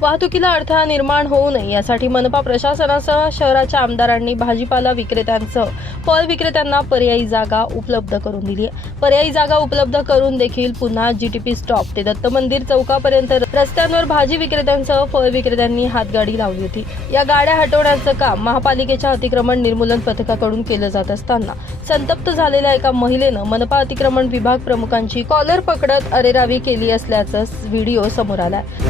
वाहतुकीला अडथळा निर्माण होऊ नये यासाठी मनपा प्रशासनासह शहराच्या आमदारांनी भाजीपाला विक्रेत्यांसह फळ विक्रेत्यांना पर्यायी जागा उपलब्ध करून दिली आहे. पर्यायी जागा उपलब्ध करून देखील पुन्हा जीटीपी स्टॉप ते दत्त मंदिर चौकापर्यंत रस्त्यांवर भाजी विक्रेत्यांसह फळ विक्रेत्यांनी हातगाडी लावली होती. या गाड्या हटवण्याचं काम महापालिकेच्या अतिक्रमण निर्मूलन पथकाकडून केलं जात असताना संतप्त झालेल्या एका महिलेनं मनपा अतिक्रमण विभाग प्रमुखांची कॉलर पकडत अरेरावी केली असल्याचं व्हिडिओ समोर आलाय.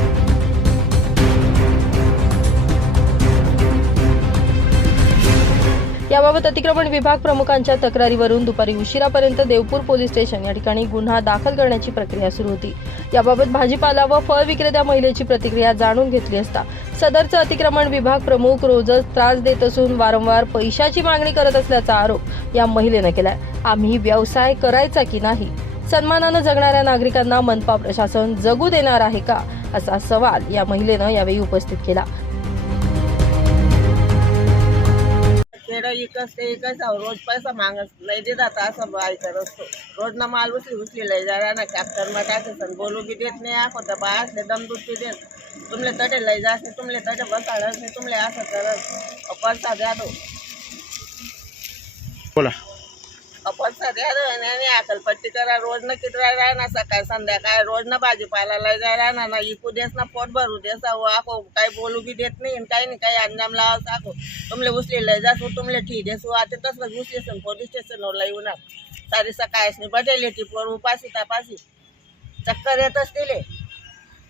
याबाबत अतिक्रमण विभाग प्रमुखांच्या तक्रारीवरून दुपारी उशिरापर्यंत देवपूर पोलीस स्टेशन या ठिकाणी गुन्हा दाखल करण्याची प्रक्रिया सुरू होती. याबाबत भाजीपाला व फळ विक्रेत्या महिलेची प्रतिक्रिया जाणून घेतली असता सदरचं अतिक्रमण विभाग प्रमुख रोजच त्रास देत असून वारंवार पैशाची मागणी करत असल्याचा आरोप या महिलेनं केलाय. आम्ही व्यवसाय करायचा की नाही? सन्मानानं जगणाऱ्या नागरिकांना मनपा प्रशासन जगू देणार आहे का? असा सवाल या महिलेनं यावेळी उपस्थित केला. खेडं इकच ते इकच अहो, रोज पैसा मागत नाही देतात असं बायचं असतो रोज ना माल उचली उचली लय जरा ना ट्रॅक्टर मा टाकायचं बोलू बी देत नाही आखो तर बा असले दमदूत बी देत तुमले तटे लय जास्त तुमले तटे बसाडत नाही तुमले असं करत पैसा द्या दो बोला पैसा द्या अकलपट्टी करा रोज न किटरा राहा ना सकाळ संध्याकाळ रोज ना भाजीपाला लय जाय राहणार ना इकू देस ना पोट भरू देस आखो काही बोलू बी देत नाही काही नाही काही अंजाम लावा साखो तुमले उचली लय जासू तुमले ठीक देसू आता तसलं उचली पोलीस स्टेशनवर लय येणार सारी सकाळीच नाही बटेल पोर उपाशी तापाशी. चक्कर येत असतील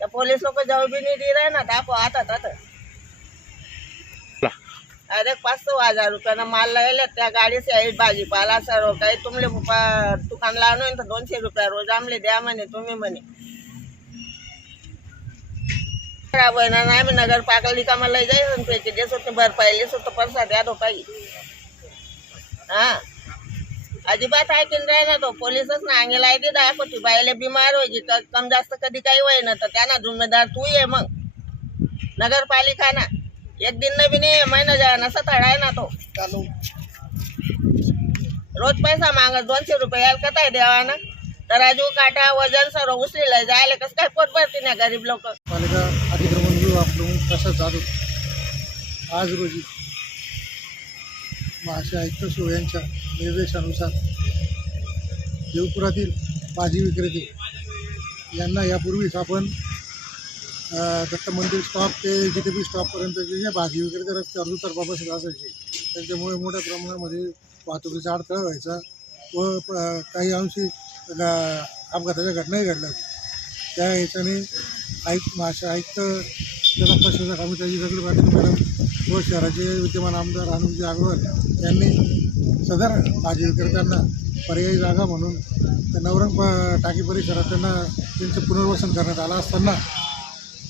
त्या पोलीस लोक जाऊ बी नाही दे राहणार दाखव आता आता अरे पाच सहा हजार रुपयानं माल लागला त्या गाडीचे आहे भाजीपाला सर्व काही. तुमले दुकान लावून तर दोनशे रुपया रोज आमले द्या म्हणे तुम्ही म्हणे. खराब आहे ना नाही मला जायचं पैसे देत होते भरपाई पाहिले होतं पैसा द्या तो काही. हा? अजिबात ऐकून राही ना तो पोलीसच ना अंगे लाई दे दाखवती बाईले बिमार व्हायची तर कम जास्त कधी काही होई ना तर त्यांना जिम्मेदार तू ये मग. नगरपालिका ना एक दिन बी नाही महिना जा नसा आहे ना तो. चालू. रोज पैसा मागत दोनशे रुपये कथा आहे देवा ना तराजू काटा वजन सर्व उचलेलं जायला कसं काय पोट भरते ना गरीब लोक? पालिका अतिक्रमण विभाग प्रमुख प्रसाद जाधव आज रोजी महाशय आयुक्त शिव यांच्या निर्देशानुसार देवपुरातील भाजी विक्रेते यांना यापूर्वीच आपण दत्त मंदिर स्टॉप ते जिथे बी स्टॉपपर्यंत जे भाजी विक्रेते रस्त्यावर दुतर्फा बसत असायची. त्यांच्यामुळे मोठ्या प्रमाणामध्ये वाहतुकीचा अडथळा व्हायचा व प- काही अंशी अपघाताच्या घटनाही घडल्या त्या ह्याच्याने आयुक्त महाशय आयुक्त तथा प्रशासक अमिताजी दगड पाटील मॅडम व शहराचे विद्यमान आमदार अनुजी अग्रवाल यांनी सदर भाजी विक्रेत्यांना पर्यायी जागा म्हणून नवरंग प- टाकी परिसरात त्यांना त्यांचं पुनर्वसन करण्यात आलं असताना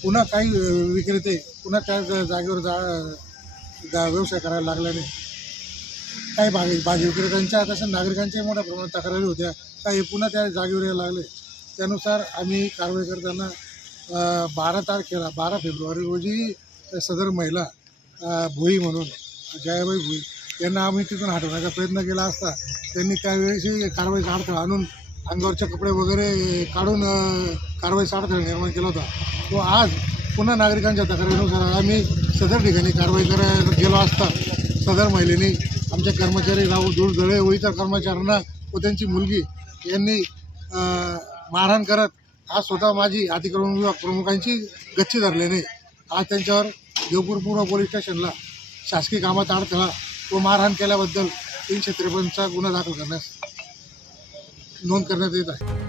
पुन्हा काही विक्रेते पुन्हा त्या जागेवर जा जा- व्यवसाय करायला लागल्याने काही भागी भाजी विक्रेत्यांच्या तसं नागरिकांच्याही मोठ्या प्रमाणात तक्रारी होत्या. काही पुन्हा त्या जागेवर यायला लागले. त्यानुसार आम्ही कारवाई करताना बारा तारखेला बारा फेब्रुवारी रोजी सदर महिला भुई भोई म्हणून जयाबाई भोई यांना आम्ही तिथून हटवण्याचा प्रयत्न केला असता. त्यांनी त्यावेळेशी कारवाईचा अडथळा आणून अंगावरचे कपडे वगैरे काढून कारवाईचा अडथळा निर्माण केला होता. तो आज पुन्हा नागरिकांच्या तक्रारीनुसार आम्ही सदर ठिकाणी कारवाई करायला गेलो असता सदर महिलेने आमचे कर्मचारी राहू दूर दळे व इतर कर्मचाऱ्यांना व त्यांची मुलगी यांनी मारहाण करत आज स्वतः माझी अतिक्रमण विभाग प्रमुखांची गच्ची धरल्याने आज त्यांच्यावर देवपूर पूर्व पोलीस स्टेशनला शासकीय कामात अडथळा व मारहाण केल्याबद्दल तीनशे त्रेपन्नचा गुन्हा दाखल करण्यास नोंद करण्यात येत आहे.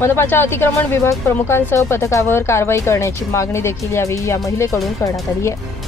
मनपाच्या अतिक्रमण विभाग प्रमुखांसह पथकावर कारवाई करण्याची मागणी देखील यावेळी या महिलेकडून करण्यात आली आहे.